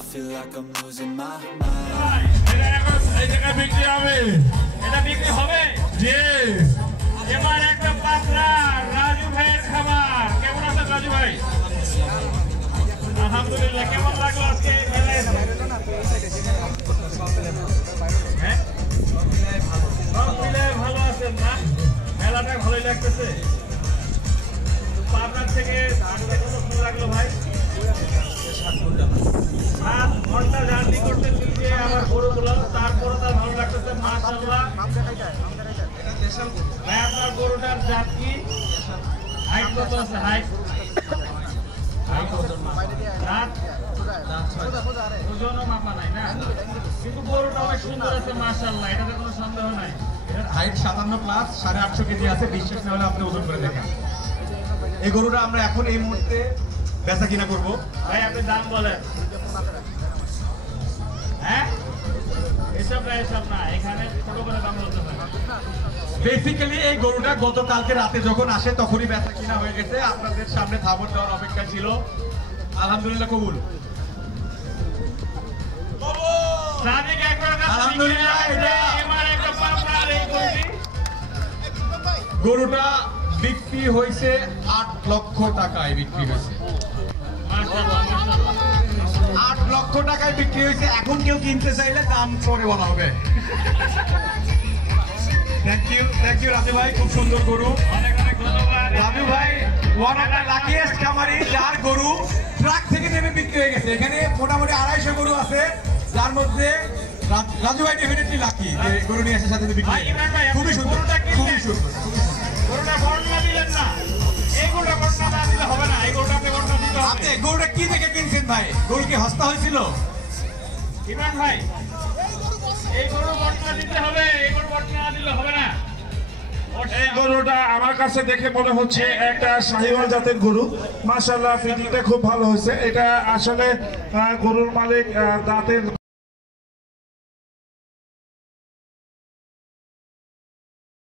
I feel like I'm losing my mind. এই জায়গায় বিক্রি হবে, এটা বিক্রি হবে জি। এবার একটা পাত্রা রাজু ভাইয়ের খাবার। কেমন আছেন রাজু ভাই? আলহামদুলিল্লাহ। কেমন লাগলো আজকে মেলায়? হ্যাঁ সব মিলে ভালো আছেন না? মেলাটা ভালোই লাগতেছে। পাবনার থেকে আসতে কতক্ষণ লাগলো ভাই? 7 ঘন্টা জার্নি করতে যে আমার গরুগুলো, তারপরে তার ভালো লাগতেছে মাশাআল্লাহ। ভাই আপনার গরুটার জাত কি? হাইট কত আছে? হাইট ওজনও মাপা নাই না, কিন্তু গরুটা অনেক সুন্দর আছে মাশাআল্লাহ, এটাতে কোনো সন্দেহ নাই। এটার হাইট 57 প্লাস 850 কেজি আছে। বিশ্বাস না হলে আপনি ওজন করে দেখেন। এই গরুটা আমরা এখন এই মুহূর্তে বেচা কিনা করবো। ভাই আপনি দাম বলেন। হ্যাঁ এসব না, এখানে ছোট করে দাম বলতে হয়। বেসিক্যালি এই গরুটা গতকালকে রাতে যখন আসে তখনই বেচা কিনা হয়ে গেছে। আপনাদের সামনে থাবর দেওয়ার অপেক্ষা ছিল। আলহামদুলিল্লাহ কবুল। আলহামদুলিল্লাহ। গরুটা বিক্রি হয়েছে 8 লক্ষ টাকায় বিক্রি হয়েছে। 8 লক্ষ টাকায় বিক্রি হয়েছে। এখন কেউ কিনতে চাইলে দাম পরে বলা হবে। থ্যাংক ইউ রাজু ভাই, খুব সুন্দর গরু। অনেক অনেক ধন্যবাদ রাজু ভাই, ওয়ান অফ দ্য লাকিয়েস্ট খামারি যার গরু ট্রাক থেকে নেমে বিক্রি হয়ে গেছে। এখানে মোটামুটি 250 গরু আছে, যার মধ্যে রাজু ভাই ডেফিনেটলি লাকি যে গরু নিয়ে আসার সাথে বিক্রি। খুবই সুন্দর, খুবই সুন্দর। গরুটা বর্ণনা দিলেন না, এই গরুটা বর্ণনা না দিলে হবে না। এই গরুটা আপনি বর্ণনা দিতে হবে। আপনি গরুটা কি দেখে কিনছেন ভাই? গরু কি হস্তা হয়েছিল? ইমরান ভাই এই গরু বর্ণনা দিতে হবে, এই গরু বর্ণনা না দিলে হবে না। এই গরুটা আমার কাছে দেখে মনে হচ্ছে একটা শাহিওয়াল জাতের গরু। মাশাআল্লাহ ফিটিংটা খুব ভালো হয়েছে। এটা আসলে গরুর মালিক দাঁতের